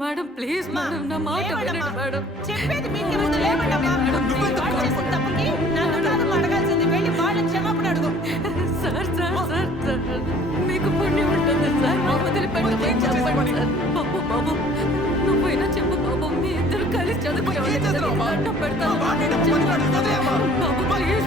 Madam please madam నా మాట వినండి మేడం. చెప్పేది మీకు తప్పకి నన్ను కాదు అడగాల్సింది. వెళ్ళి వాళ్ళని క్షమాపణ అడుగు. సార్ సార్ సార్ సార్ మీకు పుణ్యం ఉంటుంది సార్. మా వదిలిపెట్టి చెప్పండి సార్. బాబు బాబు నువ్వైనా చెప్పు బాబు. మీ ఇద్దరు కలిసి చదువుకోవాలి. దండం పెడతాను బాబు. ప్లీజ్